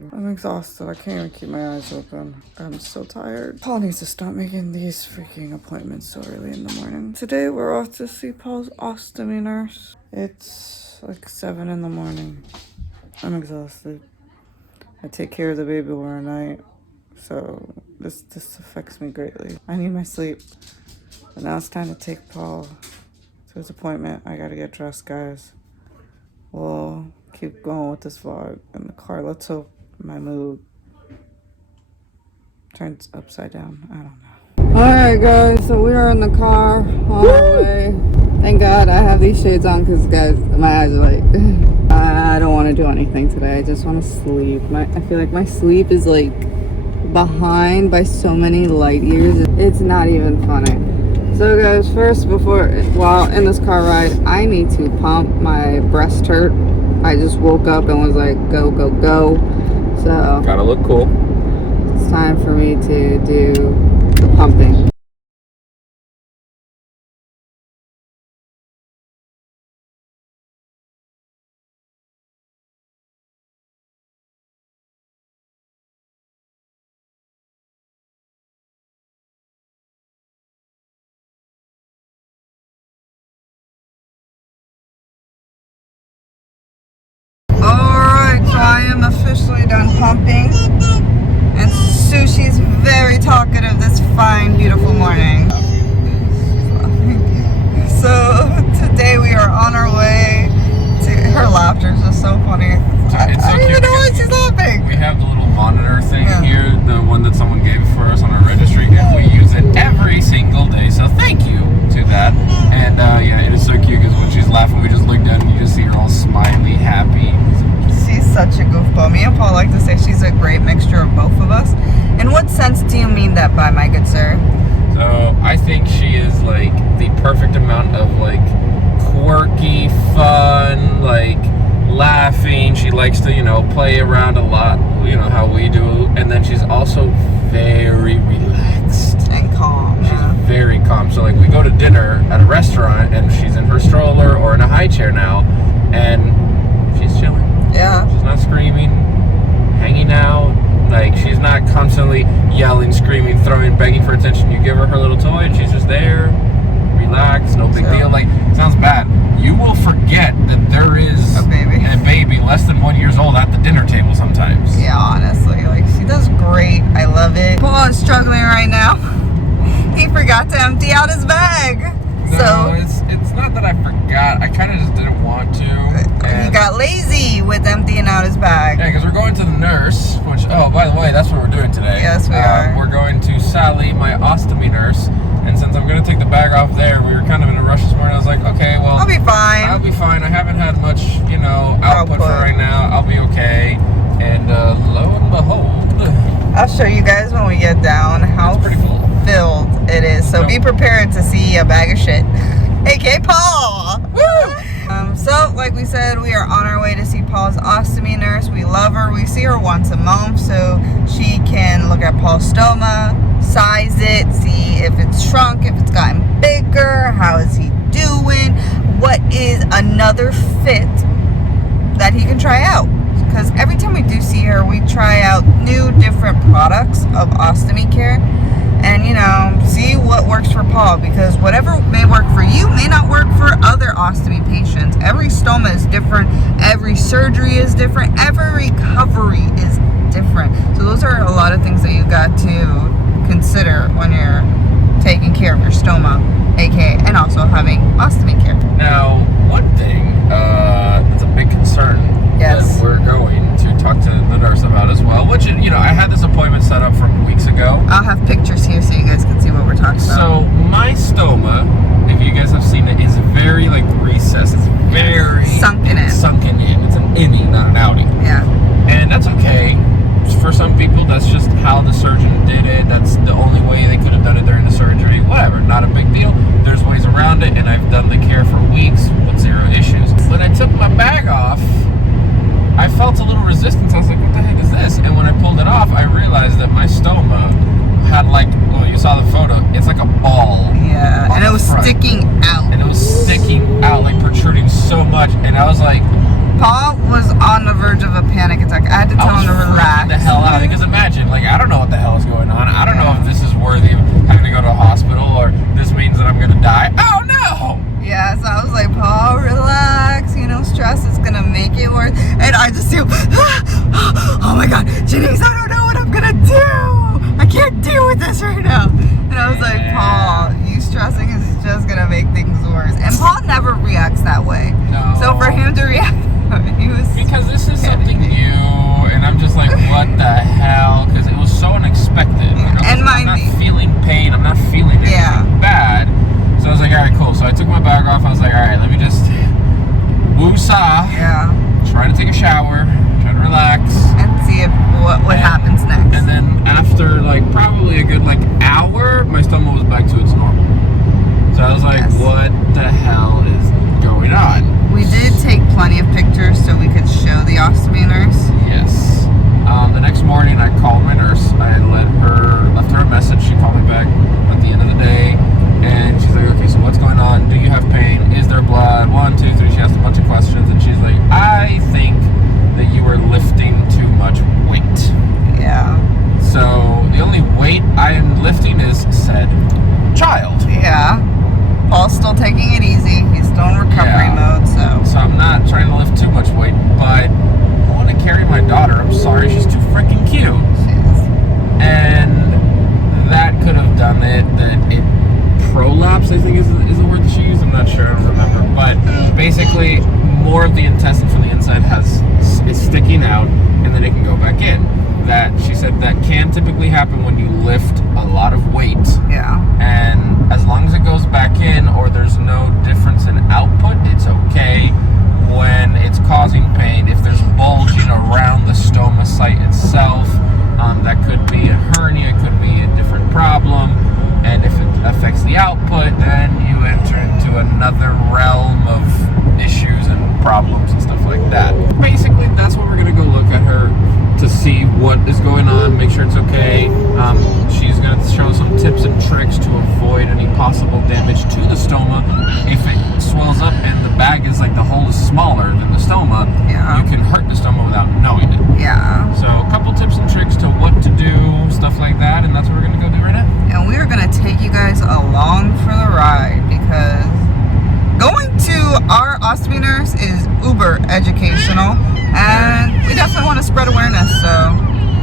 sleeping. I'm exhausted. I can't even keep my eyes open. I'm so tired. Paul needs to stop making these freaking appointments so early in the morning. Today we're off to see Paul's ostomy nurse. It's like 7 in the morning. I'm exhausted. I take care of the baby over night, so this affects me greatly. I need my sleep. But now it's time to take Paul to his appointment. I gotta get dressed, guys. We'll keep going with this vlog in the car. Let's hope my mood turns upside down. I don't know. Alright guys, so we are in the car on our way. Thank God I have these shades on because guys, my eyes are like, I don't want to do anything today. I just want to sleep. I feel like my sleep is like behind by so many light years. It's not even funny. So guys, first while in this car ride, I need to pump. My breast hurt. I just woke up and was like, go, go, go. So gotta look cool. It's time for me to do the pumping. I am officially done pumping, and Sushi's very talkative this fine, beautiful morning. So today we are on our way to, her laughter is just so funny. I don't even know why she's laughing. We have the little monitor thing here, the one that someone gave for us on our registry, and we use it every single day, so thank you to that. And yeah, it is so cute because when she's laughing, we just look down and you just see her all smiley, happy. She's such a goofball. Me and Paul like to say she's a great mixture of both of us. In what sense do you mean that by, my good sir? So I think she is like the perfect amount of like quirky, fun, like laughing. She likes to, you know, play around a lot, you know, how we do. And then she's also very relaxed. And calm. She's very calm. So like we go to dinner at a restaurant and she's in her stroller or in a high chair now and she's chilling. Yeah. She's not screaming, hanging out. Like, she's not constantly yelling, screaming, throwing, begging for attention. You give her little toy and she's just there, relaxed, no big deal. Like, it sounds bad. You will forget that there is a baby less than 1 year old at the dinner table sometimes. Yeah, honestly. Like, she does great. I love it. Paul is struggling right now. He forgot to empty out his bag. No, it's not that I forgot. I kind of just didn't want to. He got lazy with emptying out his bag. Yeah, because we're going to the nurse, which, oh, by the way, that's what we're doing today. Yes, we are. We're going to Sally, my ostomy nurse, and since I'm going to take the bag off there, we were kind of in a rush this morning. I was like, okay, well, I'll be fine. I'll be fine. I haven't had much, you know, output for right now. I'll be okay. And lo and behold, I'll show you guys when we get down how filled it is. So be prepared to see a bag of shit. AK Paul! Woo! So, like we said, we are on our way to see Paul's ostomy nurse. We love her. We see her once a month so she can look at Paul's stoma, size it, see if it's shrunk, if it's gotten bigger, how is he doing, what is another fit that he can try out. Because every time we do see her, we try out new, different products of ostomy care. And, you know, see what works for Paul. Because whatever may work for you may not work for other ostomy patients. Every stoma is different. Every surgery is different. Every recovery is different. So those are a lot of things that you got to consider when you're taking care of your stoma, aka, and also having ostomy care. Now, one thing that's a big concern that we're going to talk to the nurse about as well, which, you know, I had this appointment set up from weeks ago. I'll have pictures here so you guys can see what we're talking about. So my stoma, if you guys have seen it, is very like recessed. It's very sunken in. Sunken in. It's an innie, not an outie. Yeah. And that's okay. For some people, that's just how the surgeon did it. That's the only way they could have done it during the surgery. Whatever, not a big deal. There's ways around it, and I've done the care for weeks with 0 issues. When I took my bag off, I felt a little resistance. I was like, what the heck is this? And when I pulled it off, I realized that my stoma had like, well, you saw the photo, it's like a ball. Yeah, and it was sticking out. And it was sticking out, like protruding so much. And I was like, Paul was on the verge of a panic attack. I had to tell him to relax. imagine, like, I don't know what the hell is going on. I don't know if this is worthy of having to go to a hospital or this means that I'm going to die. Oh, no! Yeah, so I was like, Paul, relax. You know, stress is going to make it worse. And I just feel, oh my God, Janice, I don't know what I'm going to do. I can't deal with this right now. And I was like, Paul, you stressing is just going to make things worse. And Paul never reacts that way. No. So for him to react, he was... Because this is something new, and I'm just like, what the hell? Because it was so unexpected. Like, I'm not feeling pain. I'm not feeling anything bad. So I was like, all right, cool. So I took my bag off. I was like, all right, let me just woo-saw. Yeah. Try to take a shower. Try to relax. And see if what happens next. And then after, like, probably a good, like, hour, my stomach was back to its normal. So I was like, what the hell is going on? We did take plenty of pictures so we could show the ostomy nurse. Yes. The next morning, I called my nurse. I left her a message. She called me back at the end of the day, and she's like, "Okay, so what's going on? Do you have pain? Is there blood? 1, 2, 3." She asked a bunch of questions, and she's like, "I think that you are lifting too much weight." Yeah. So the only weight I am lifting is said child. Yeah. Paul's still taking it easy. He's still in recovery mode, so. So I'm not trying to lift too much weight, but I want to carry my daughter. I'm sorry, she's too freaking cute. She is. And that could have done it. That it prolapsed, I think is the word that she used. I'm not sure. I don't remember. But basically, more of the intestine from the inside is sticking out, and then it can go back in. That she said that can typically happen when you lift a lot of weight. Yeah. And as long as it goes back in or there's no difference in output, it's okay. When it's causing pain, if there's bulging around the stoma site itself, that could be a hernia, could be a different problem. And if it affects the output, then you enter into another realm of issues and problems and stuff like that. Basically, that's what we're going to go look at her to see what is going on, make sure it's okay. She's going to show some tips and tricks to avoid any possible damage to the stoma. If it swells up and the bag is like the hole is smaller than the stoma, you can hurt the stoma without knowing it. Yeah. So a couple tips and tricks to what to do, stuff like that, and that's what we're going to go do right now. And we are going to take you guys along for the ride because going to our ostomy nurse is uber educational, and we definitely want to spread awareness, so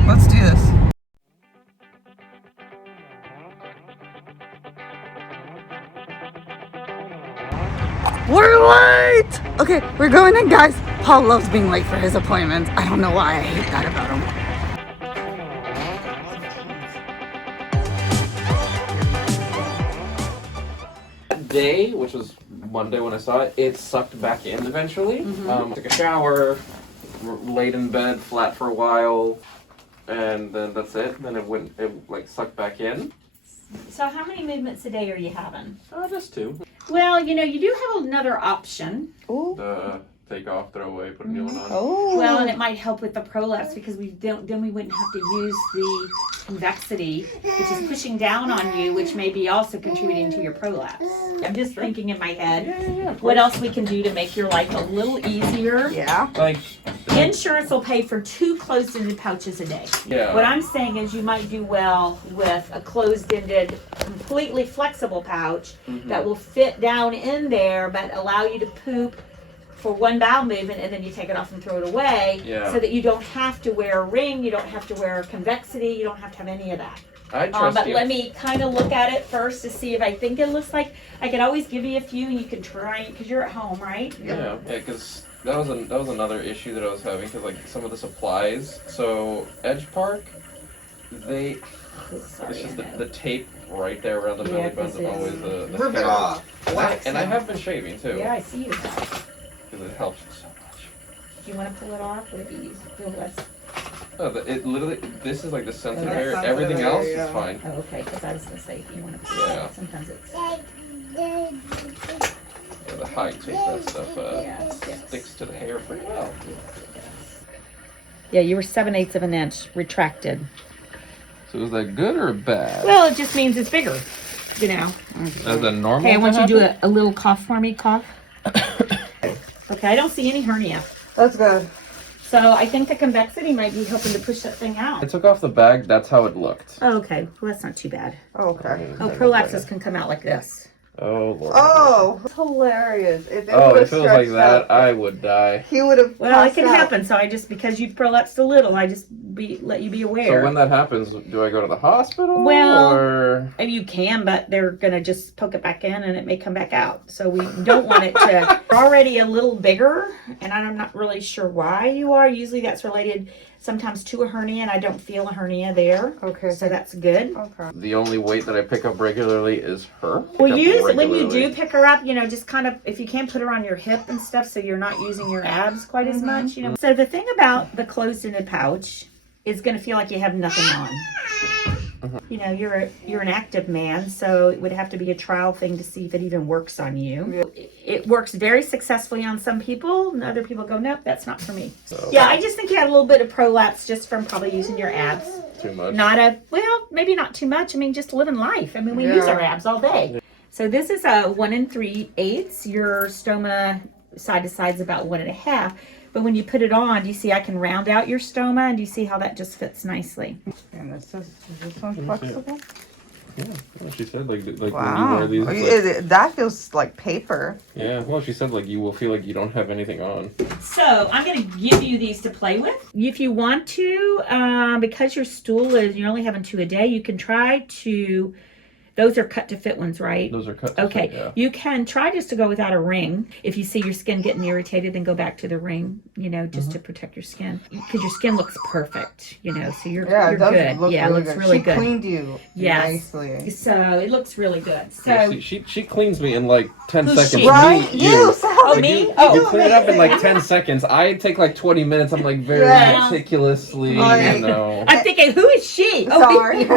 let's do this. We're late! Okay, we're going in, guys. Paul loves being late for his appointments. I don't know why I hate that about him. Day, which was Monday when I saw it, it sucked back in eventually. Took a shower, laid in bed flat for a while, and then that's it. Then it like sucked back in. So how many movements a day are you having? Just 2. Well, you know, you do have another option. The take off, throw away, put a new one on. Oh. Well, and it might help with the prolapse because then we wouldn't have to use the convexity, which is pushing down on you, which may be also contributing to your prolapse. I'm just thinking in my head, what else we can do to make your life a little easier. Yeah. Like Insurance will pay for 2 closed-ended pouches a day. Yeah. What I'm saying is you might do well with a closed-ended, completely flexible pouch that will fit down in there but allow you to poop for one bowel movement, and then you take it off and throw it away, so that you don't have to wear a ring, you don't have to wear convexity, you don't have to have any of that. I trust But you. let me kind of look at it first to see if I think it looks like. I could always give you a few, and you can try because you're at home, right? Yeah, because that was another issue that I was having because like some of the supplies. So Edge Park, it's just the tape right there around the belly button is always the hair. And I have been shaving too. Yeah, I see you have. Because it helps so much. Do you want to pull it off? Would it be feel less? Oh, it literally, this is like the sensitive that's area. sensitive Everything else area. is fine. Oh, okay, because I was going to say if you want to pull it off, sometimes it's. Yeah, the high tape, that stuff sticks to the hair pretty well. Yeah, you were 7/8 of an inch retracted. So is that good or bad? Well, it just means it's bigger, you know. Is that normal? Okay, I want you to do happen? a little cough for me, cough. Okay, I don't see any hernia. That's good. So I think the convexity might be helping to push that thing out. I took off the bag. That's how it looked. Oh, okay. Well, that's not too bad. Okay. Oh, prolapses can come out like this. Oh, Lord. Oh, it's hilarious. If it Oh, was if it was like that, out, I would die. he would have. Well, it can happen. So I just, because you've prolapsed a little, I just let you be aware. So when that happens, do I go to the hospital? Well, or... you can, but they're going to just poke it back in and it may come back out. So we don't want it to. You're already a little bigger, and I'm not really sure why you are. Usually that's related sometimes to a hernia, and I don't feel a hernia there. Okay. So that's good. Okay. The only weight that I pick up regularly is her. Well, when you do pick her up, just kind of, if you can, put her on your hip and stuff so you're not using your abs quite as much, So the thing about the closed-ended pouch is going to feel like you have nothing on. You're an active man, so it would have to be a trial thing to see if it even works on you. It works very successfully on some people, and other people go, nope, that's not for me. So, Yeah, I just think you had a little bit of prolapse just from probably using your abs. Too much. Maybe not too much. Just living life. We use our abs all day. So this is a 1 3/8. Your stoma side to side is about 1 1/2. But when you put it on, do you see I can round out your stoma, and do you see how that just fits nicely? And is this one flexible? Yeah, she said like Wow. when you wear these. That feels like paper. Yeah, well, she said you will feel like you don't have anything on. So I'm going to give you these to play with. If you want to, because your stool you're only having 2 a day, you can try to. Those are cut to fit ones, right? Those are cut to fit, yeah. You can try just to go without a ring. If you see your skin getting irritated, then go back to the ring, just to protect your skin. Because your skin looks perfect, so you're good. It looks really good. good. She cleaned you nicely. So it looks really good. So she cleans me in 10 seconds. she? Right? You. Me? You clean it up in 10 seconds. I take 20 minutes. I'm very meticulously, I'm thinking, who is she? Sorry.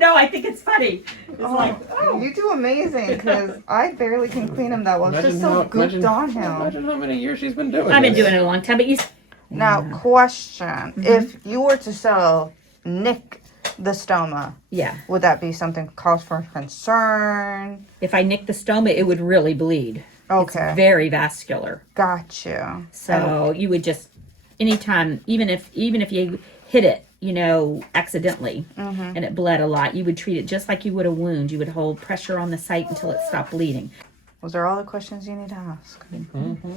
No, I think it's funny. It's you do amazing, because I barely can clean him that well. It's just so gooped on him. Imagine how many years she's been doing I've been doing it a long time, but Now, question. If you were to nick the stoma, would that be something cause for concern? If I nick the stoma, it would really bleed. Okay. It's very vascular. Gotcha. So you would just, anytime, even if you hit it, accidentally, and it bled a lot, you would treat it just like you would a wound. You would hold pressure on the site until it stopped bleeding. Was there all the questions you need to ask?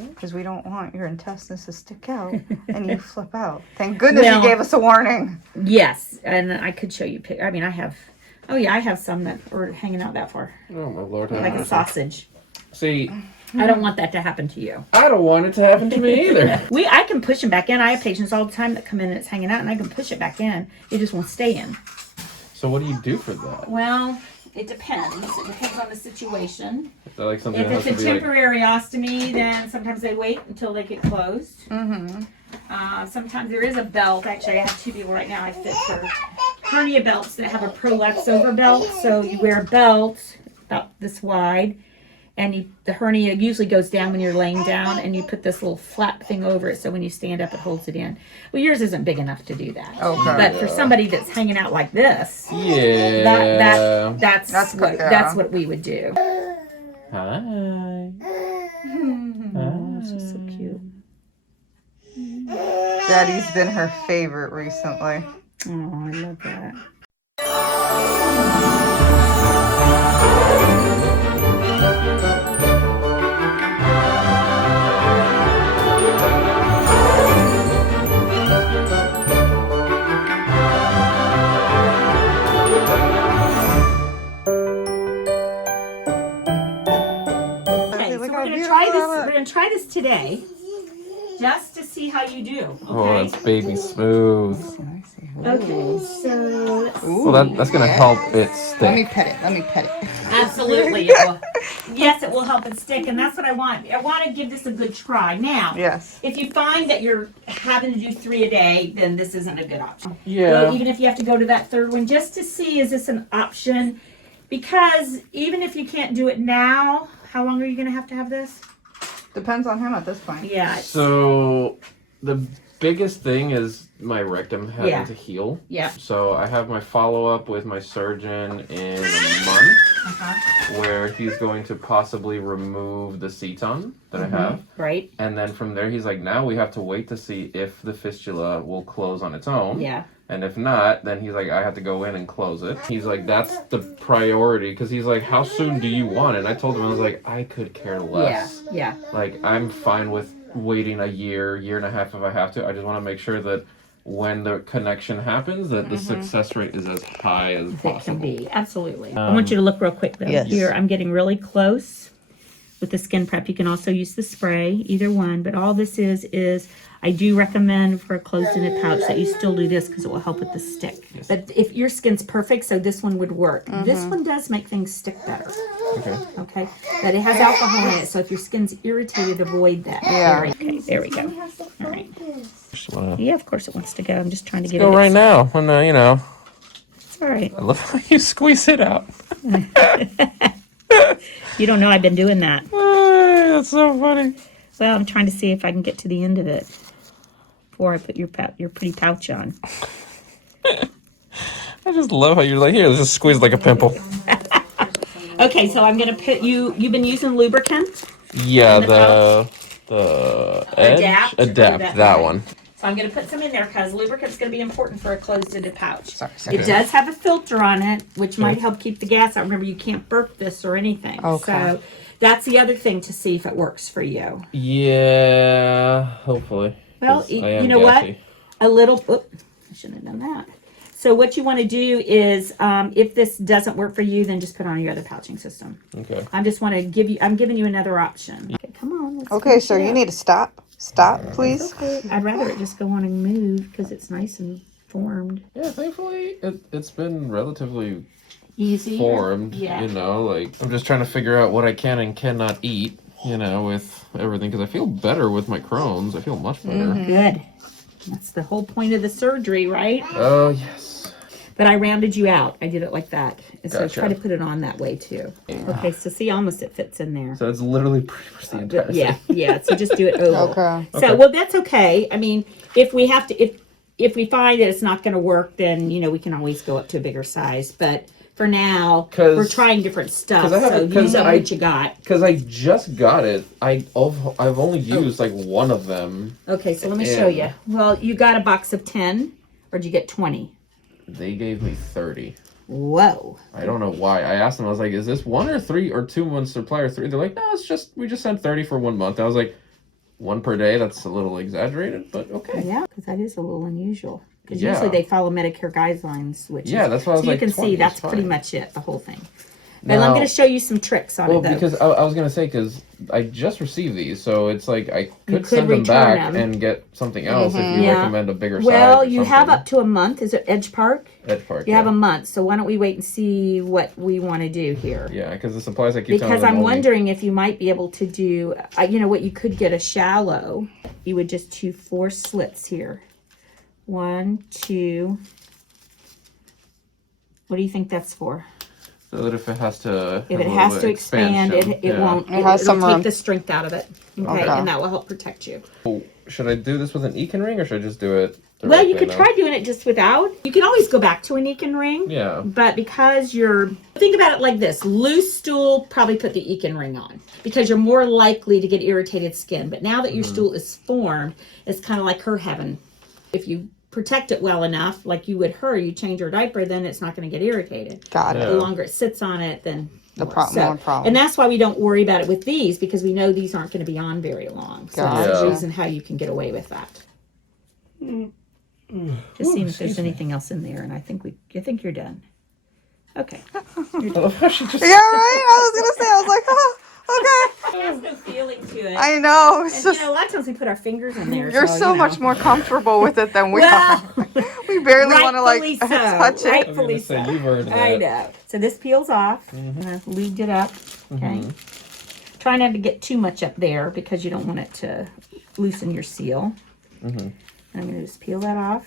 Because we don't want your intestines to stick out and you flip out. Thank goodness you gave us a warning. Yes, and I could show you. I have some that are hanging out that far. Oh my Lord! Like a sausage. See, I don't want that to happen to you. I don't want it to happen to me either. I can push them back in. I have patients all the time that come in and it's hanging out, and I can push it back in. It just won't stay in. So what do you do for that? Well, it depends. It depends on the situation. Is that something If it's a temporary ostomy, then sometimes they wait until they get closed. Sometimes there is a belt. Actually, I have 2 people right now I fit for hernia belts that have a prolapse over belt. So you wear a belt about this wide, and the hernia usually goes down when you're laying down, and you put this little flap thing over it, so when you stand up, it holds it in. Well, yours isn't big enough to do that. Okay. But for somebody that's hanging out like this, that's what we would do. Hi. Oh, she's so cute. Daddy's been her favorite recently. Oh, I love that. We're gonna try this today, just to see how you do. Okay? Oh, it's baby smooth. Okay, so Well, that's gonna help it stick. Let me pet it. Absolutely, it will. Yes, it will help it stick, and that's what I want. I want to give this a good try. Now, if you find that you're having to do 3 a day, then this isn't a good option. Yeah. Even if you have to go to that 3rd one, just to see, is this an option? Because even if you can't do it now, how long are you going to have this? Depends on him at this point. Yeah. So the biggest thing is my rectum having to heal. Yeah. So I have my follow-up with my surgeon in a month. where he's going to possibly remove the ceton that I have. Right. And then from there, he's like, now we have to wait to see if the fistula will close on its own. Yeah. And if not, then he's like, I have to go in and close it. He's like, that's the priority. Because he's like, how soon do you want it? And I told him, I was like, I could care less. Yeah. Like, I'm fine with waiting a year and a half if I have to. I just want to make sure that when the connection happens, that the success rate is as high as possible. It can be. Absolutely. I want you to look real quick, though. Yes. Here, I'm getting really close with the skin prep. You can also use the spray, either one. But all this is I do recommend for a closed-ended pouch that you still do this because it will help with the stick. Yes. But if your skin's perfect, so this one would work. This one does make things stick better. Okay. But it has alcohol in it, so if your skin's irritated, avoid that area. Okay, there we go. All right. Yeah, of course it wants to go. I'm just trying to get it. Go right now. When, you know. It's all right. I love how you squeeze it out. You don't know I've been doing that. That's so funny. Well, I'm trying to see if I can get to the end of it before I put your pretty pouch on. I just love how you're like, here, let's just squeeze like a pimple. Okay, so I'm gonna put you've been using lubricant? Yeah, the the edge? Adapt. That one. So I'm gonna put some in there because lubricant's gonna be important for a closed-ended pouch. Sorry. It does have a filter on it, which might help keep the gas out. Remember, you can't burp this or anything. Okay. So that's the other thing to see if it works for you. Yeah, hopefully. Well, 'Cause I am you know gassy. what? I shouldn't have done that. So what you want to do is, if this doesn't work for you, then just put on your other pouching system. Okay. I'm giving you another option. Okay, come on. let's Okay, finish sir, it you up. need to stop. Stop, please. Okay, I'd rather it just go on and move because it's nice and formed. Yeah, thankfully, it's been relatively Easy. formed, Yeah. you know, like, I'm just trying to figure out what I can and cannot eat, you know, with everything, because I feel better with my Crohn's. I feel much better. Good. That's the whole point of the surgery, right? Oh, yes. But I rounded you out. I did it like that. And so Gotcha. try to put it on that way too. Okay, so see, almost it fits in there. So it's literally pretty much the entire Yeah, thing. yeah. So just do it over. Okay. So, well, that's okay. I mean, if we have to, if we find that it's not going to work, then, you know, we can always go up to a bigger size. But for now, we're trying different stuff. So use up what you got. Because I just got it. I've only used like one of them. Okay, so let me show you. Well, you got a box of 10, or did you get 20? They gave me 30. Whoa. I don't know why. I asked them, I was like, is this 1 or 3 or 2 months supply or 3? They're like, no, we just sent 30 for 1 month. I was like, 1 per day? That's a little exaggerated, but okay. Yeah, because that is a little unusual. Because Yeah. usually they follow Medicare guidelines, which Yeah, that's why I was so like, you can 20 see is that's pretty fine. much it, the whole thing. But Now- I'm going to show you some tricks on Well, it, though. because I was going to say, because I just received these, so it's like I could could send them return back them. and get something else if you Yeah. recommend a bigger size. Well, or you have something. up to a month. Is it Edge Park? Edge Park. You have a month. So why don't we wait and see what we want to do here? Yeah, because the supplies I keep telling Because them I'm only- wondering if you might be able to do, you know what, you could get a shallow. You would just do 4 slits here. 1, 2. What do you think that's for? So that if it has to, If have it a has little to bit expand, expansion, it yeah. won't. It has it'll some take room. the strength out of it. Okay, Okay. and that will help protect you. Oh, should I do this with an Econ ring or should I just do it? Well, you directly could now? try doing it just without. You can always go back to an Econ ring. Yeah. But because think about it like this, loose stool, probably put the Econ ring on because you're more likely to get irritated skin. But now that your stool is formed, it's kind of like her having, if you protect it well enough, like you would her, you change her diaper, then it's not going to get irritated. Got it. The longer it sits on it, then The more. more problem. And that's why we don't worry about it with these because we know these aren't going to be on very long. So that's Gotcha. the reason how you can get away with that. Just seeing if there's anything else in there, and I think you're done. Okay. I love how she just. Yeah, right? I was going to say, I was like, oh, okay. There's no feeling to it. I know. It's And, just, you know, a lot of times we put our fingers in there. you're so you know. much more comfortable with it than we Well, are. We barely want to, rightfully like, so. touch it. Rightfully so. You've earned I that. know. So this peels off. Lubed it up. Okay. Try not to get too much up there because you don't want it to loosen your seal. I'm going to just peel that off.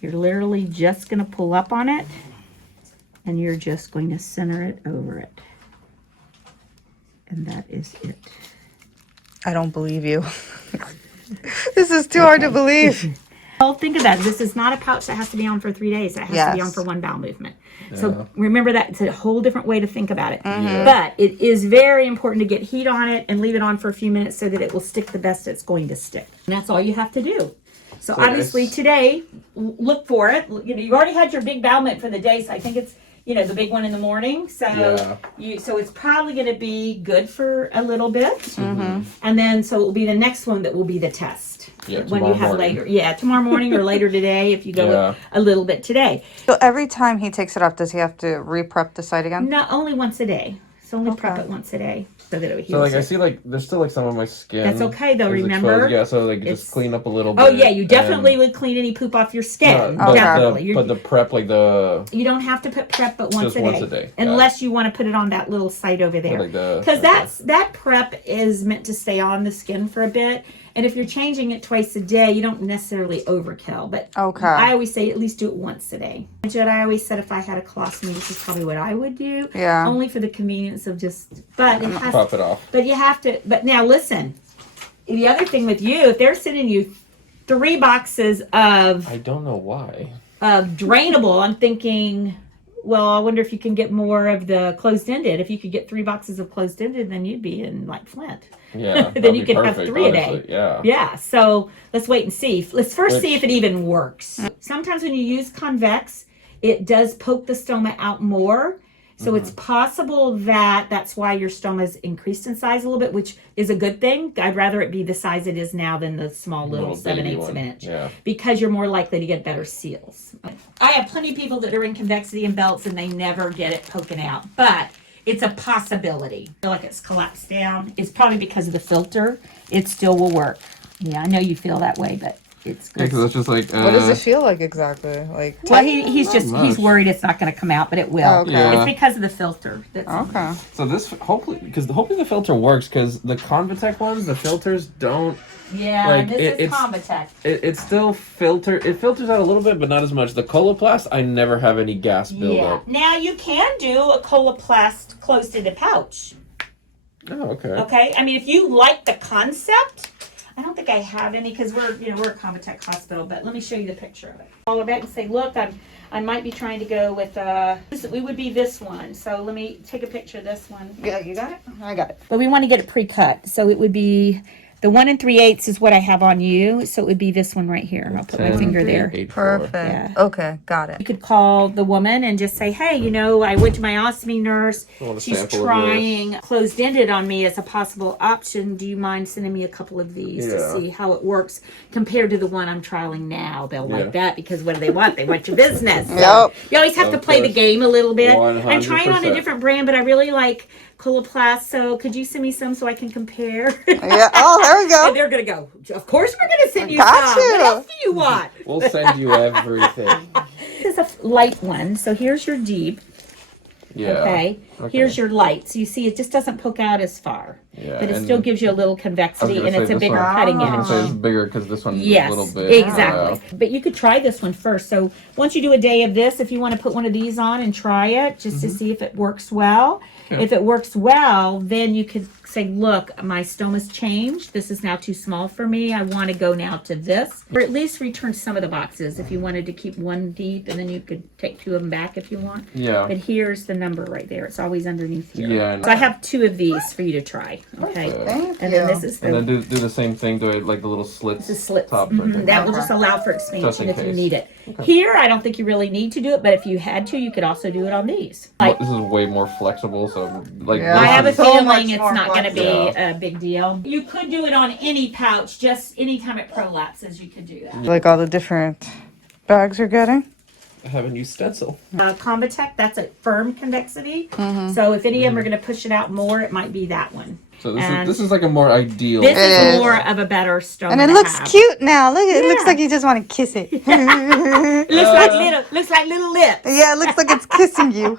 You're literally just going to pull up on it, and you're just going to center it over it. And that is it. I don't believe you. This is too hard to believe. Well, think of that. This is not a pouch that has to be on for 3 days. It has to be on for one bowel movement. So remember that. It's a whole different way to think about it. But it is very important to get heat on it and leave it on for a few minutes so that it will stick the best it's going to stick. And that's all you have to do. So obviously today, look for it. You know, you already had your big bowel movement for the day, so I think it's, you know, the big one in the morning. So so it's probably going to be good for a little bit. And then so it will be the next one that will be the test. When you have later. Tomorrow morning or later today if you go a little bit today. So every time he takes it off, does he have to re-prep the site again? Not only once a day. So only prep it once a day so that it heals. So like I see like there's still like some of my skin. That's okay though, remember? Exposed. Yeah, so like just clean up a little bit. Oh yeah, you definitely would clean any poop off your skin. But the prep, like the... You don't have to put prep but once a day. Unless you want to put it on that little site over there. Because that prep is meant to stay on the skin for a bit. And if you're changing it twice a day, you don't necessarily overkill. But I always say at least do it once a day. I always said if I had a colostomy, this is probably what I would do. Yeah. Only for the convenience of just, but it has pop it off. But you have to, but now listen, the other thing with you, if they're sending you 3 boxes of... I don't know why. Of drainable, I'm thinking... Well, I wonder if you can get more of the closed-ended. If you could get 3 boxes of closed-ended, then you'd be in like Flint. Yeah. Then you could have 3 a day. Yeah. Yeah. So let's wait and see. Let's first see if it even works. Sometimes when you use convex, it does poke the stoma out more. So it's possible that that's why your stoma's increased in size a little bit, which is a good thing. I'd rather it be the size it is now than the small little 7/8 of an inch. Yeah. Because you're more likely to get better seals. I have plenty of people that are in convexity and belts and they never get it poking out. But it's a possibility. I feel like it's collapsed down. It's probably because of the filter. It still will work. Yeah, I know you feel that way, but it's good. Yeah, because it's just like... what does it feel like exactly? Like, well, he's worried it's not going to come out, but it will. Oh, okay. Yeah. It's because of the filter. Okay. So this, hopefully the filter works, because the Convatec ones, the filters don't... Yeah, like, this is Convatec. It still filters out a little bit, but not as much. The Coloplast, I never have any gas buildup. Yeah. Now you can do a Coloplast closed in the pouch. Oh, okay. Okay. I mean, if you like the concept, I don't think I have any because we're a Convatec hospital. But let me show you the picture of it. I'll back and say, look, I might be trying to go with it would be this one. So let me take a picture of this one. Yeah, you got it? I got it. But we want to get it pre-cut, so it would be. The 1 3/8 is what I have on you, so it would be this one right here. I'll put my finger there. Perfect. Yeah. Okay, got it. You could call the woman and just say, hey, I went to my ostomy nurse. She's trying closed-ended on me as a possible option. Do you mind sending me a couple of these to see how it works compared to the one I'm trialing now? They'll like that because what do they want? They want your business. So you always have to play the game a little bit. 100%. I'm trying on a different brand, but I really like Coloplast, so could you send me some so I can compare? Yeah. Oh, there we go. And they're going to go, of course we're going to send you some. What else do you want? We'll send you everything. This is a light one, so here's your deep. Yeah. Okay. Here's your light. So you see it just doesn't poke out as far. Yeah. But it still gives you a little convexity and it's a bigger cutting edge. So it's bigger because this one's a little bit. Exactly. But you could try this one first. So once you do a day of this, if you want to put one of these on and try it just to see if it works well. Yeah. If it works well, then you could say, look, my stoma's changed. This is now too small for me. I want to go now to this. Or at least return some of the boxes if you wanted to keep 1 deep, and then you could take 2 of them back if you want. Yeah. But here's the number right there. It's always underneath here. Yeah. So I have 2 of these for you to try. Okay. Thank and you. then this is the, and then do the same thing. Do it like the little slits. The slits. Top That will just allow for expansion if you need it. Okay. Here, I don't think you really need to do it, but if you had to, you could also do it on these. Like, this is way more flexible, so like. Yeah. I have a feeling it's not going to be a big deal. You could do it on any pouch, just anytime it prolapses, you could do that. Like all the different bags you're getting? I have a new stencil. Convatec, that's a firm convexity. So if any of them are going to push it out more, it might be that one. So this is like a more ideal. This is more of a better stoma. And it looks cute now. Look, it looks like you just want to kiss it. It looks like little lips. Yeah, it looks like it's kissing you.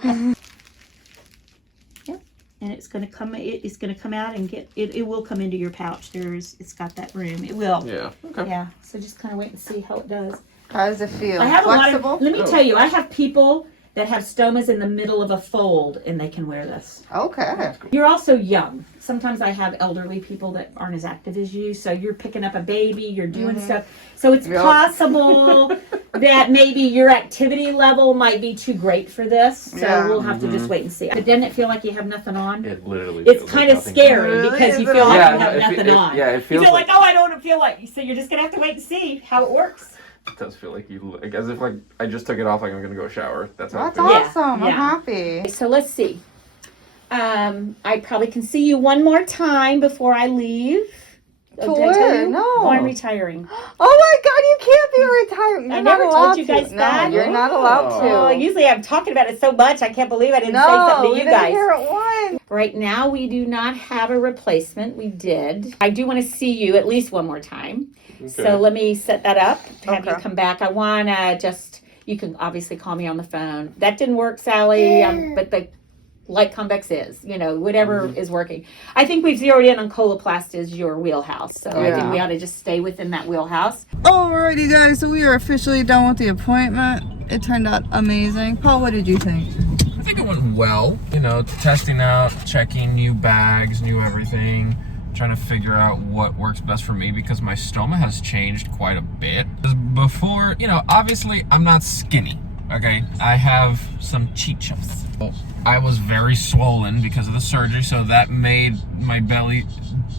And it's going to come out and it will come into your pouch. It's got that room. It will. Yeah. Okay. Yeah. So just kind of wait and see how it does. How does it feel? I have flexible? let me tell you, I have people that have stomas in the middle of a fold, and they can wear this. Okay. You're also young. Sometimes I have elderly people that aren't as active as you, so you're picking up a baby, you're doing stuff. So it's possible that maybe your activity level might be too great for this. So we'll have to just wait and see. But doesn't it feel like you have nothing on? It literally It's feels kind like of nothing. scary Really? because you Is feel it like on? you have nothing on. Yeah, it You feels feel like, oh, I don't feel like. So you're just gonna have to wait and see how it works. It does feel like you, like, as if like I just took it off, like I'm gonna go shower. That's how That's it feels. awesome. Yeah. I'm happy. So let's see. I probably can see you one more time before I leave. To Did I tell where? you? No. Oh, I'm retiring. Oh my God, you can't be retired. You're I not never allowed told you guys to. that. No, you're not allowed to. Oh, usually I'm talking about it so much, I can't believe I didn't say No, something we to you didn't guys. hear it once. Right now, we do not have a replacement. We did. I do want to see you at least one more time. So let me set that up, have you come back. I want to just, you can obviously call me on the phone. That didn't work, Sally, but the light convex is, you know, whatever is working. I think we've zeroed in on Prolapsed as your wheelhouse. So I think we ought to just stay within that wheelhouse. Alrighty, guys. So we are officially done with the appointment. It turned out amazing. Paul, what did you think? I think it went well. You know, testing out, checking new bags, new everything, trying to figure out what works best for me because my stoma has changed quite a bit. Before, you know, obviously I'm not skinny, okay? I have some chichas. I was very swollen because of the surgery, so that made my belly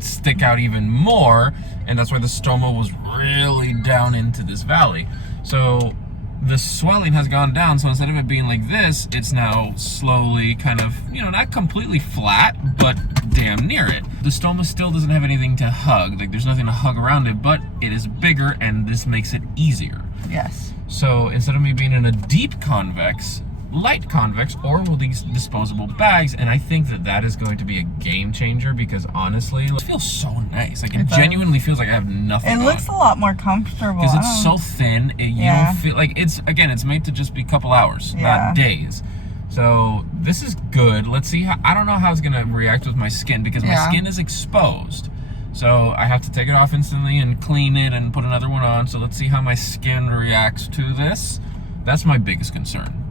stick out even more, and that's why the stoma was really down into this valley. So the swelling has gone down, so instead of it being like this, it's now slowly kind of, you know, not completely flat, but damn near it. The stoma still doesn't have anything to hug, like there's nothing to hug around it, but it is bigger and this makes it easier. Yes. So instead of me being in a deep convex, light convex, or with these disposable bags, and I think that that is going to be a game changer because honestly, it feels so nice. Like it genuinely feels like I have nothing on. It looks a lot more comfortable. Because it's so thin, you feel like it's made to just be a couple hours, not days. So this is good. Let's see how, I don't know how it's gonna react with my skin because my skin is exposed. So I have to take it off instantly and clean it and put another one on. So let's see how my skin reacts to this. That's my biggest concern.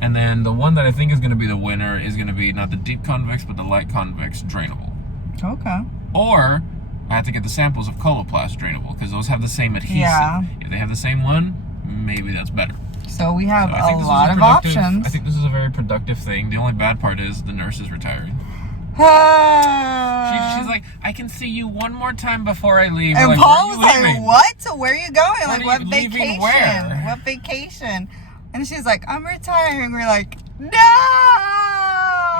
And then the one that I think is going to be the winner is going to be not the deep convex, but the light convex drainable. Okay. Or I have to get the samples of Prolapsed drainable because those have the same adhesive. Yeah. If they have the same one, maybe that's better. So we have So a lot of options. I think this is a very productive thing. The only bad part is the nurse is retiring. She's like, I can see you one more time before I leave. And like, Paul was like, leaving? what? Where are you going? Like, what leaving vacation? where? What vacation? And she's like, I'm retiring. We're like, no!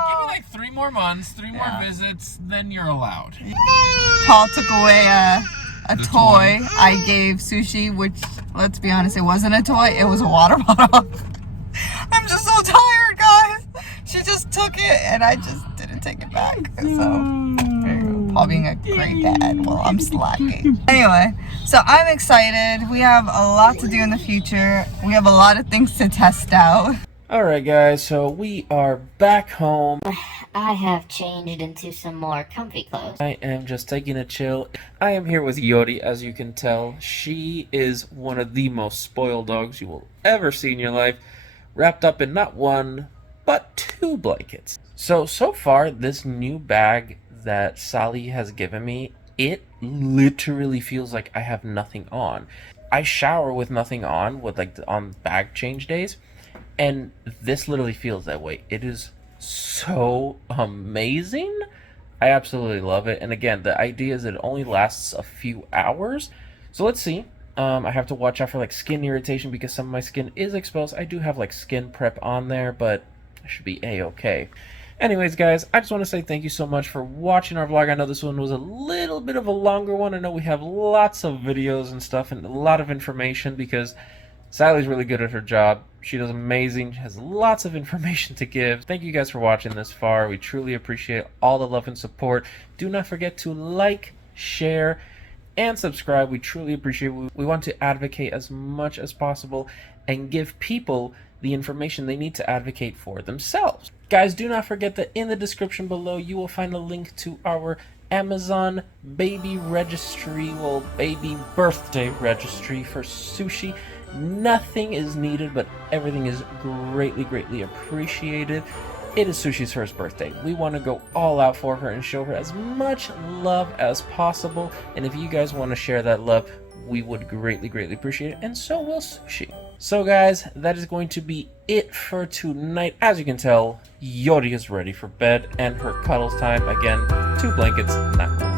Give me like 3 more months, 3 more visits, then you're allowed. Paul took away a toy. I gave Sushi, which, let's be honest, it wasn't a toy. It was a water bottle. I'm just so tired, guys. She just took it, and I just didn't take it back. So, Paul being a great dad while I'm slacking. Anyway, so I'm excited. We have a lot to do in the future. We have a lot of things to test out. Alright guys, so we are back home. I have changed into some more comfy clothes. I am just taking a chill. I am here with Yori, as you can tell. She is one of the most spoiled dogs you will ever see in your life, wrapped up in not 1, but 2 blankets. So far, this new bag that Sally has given me, it literally feels like I have nothing on. I shower with nothing on, with like on bag change days, and this literally feels that way. It is so amazing. I absolutely love it. And again, the idea is that it only lasts a few hours. So let's see. I have to watch out for like skin irritation because some of my skin is exposed. I do have like skin prep on there, but I should be a-okay. Anyways, guys, I just want to say thank you so much for watching our vlog. I know this one was a little bit of a longer one. I know we have lots of videos and stuff and a lot of information because Sally's really good at her job. She does amazing. She has lots of information to give. Thank you guys for watching this far. We truly appreciate all the love and support. Do not forget to like, share, and subscribe. We truly appreciate it. We want to advocate as much as possible and give people the information they need to advocate for themselves. Guys, do not forget that in the description below you will find a link to our Amazon baby registry, well, baby birthday registry for Sushi. Nothing is needed, but everything is greatly, greatly appreciated. It is Sushi's first birthday. We want to go all out for her and show her as much love as possible. And if you guys want to share that love, we would greatly, greatly appreciate it. And so will Sushi. So guys, that is going to be it for tonight. As you can tell, Yori is ready for bed and her cuddles time. Again, 2 blankets, not